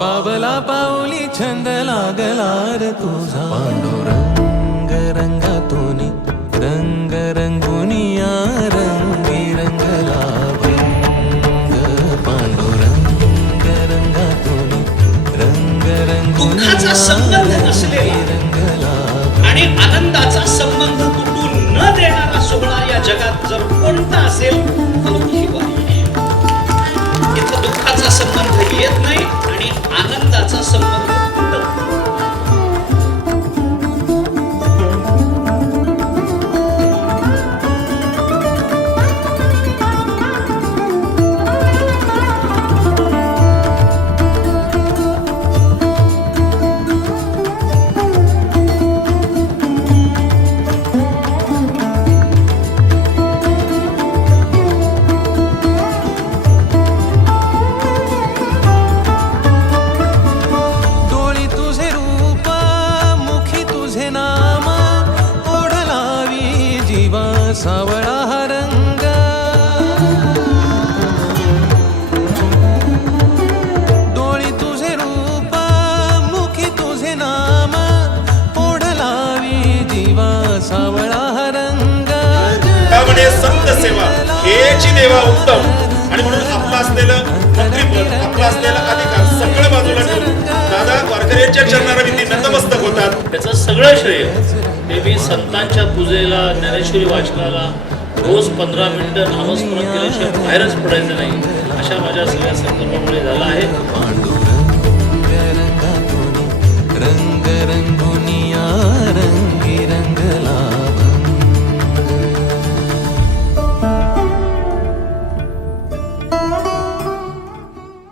पावला पाऊली छंद लागला रे तुझा. पांडुरंग रंगातून रंग रंगुनिया रंगी रंगला भंग पांडुरंग रंगातून रंग रंगुनिया संबंध नसलेला रंगला आणि आनंदाचा संबंध तुटू न देणारा सोहळा या जगात जर कोणता असेल तर सावळा रंग डोळी तुझे रूप मुखी तुझे नाम ओढलावी जीवा सावळा रंग त्यामुळे संत सेवा हेची देवा उत्तम आणि म्हणून आपलं असलेलं मंत्रीपद असलेला अधिकार सगळं बाजूला ठेवून दादा वारकऱ्यांच्या चरणाराविंदी नेहमी मी संतांच्या पूजेला ज्ञानेश्वरी वाचनाला रोज पंधरा मिनिटं नामस्मरण केल्याशिवाय बाहेरच पडायचं नाही अशा माझ्या सगळ्या संकल्पामुळे झाला आहे.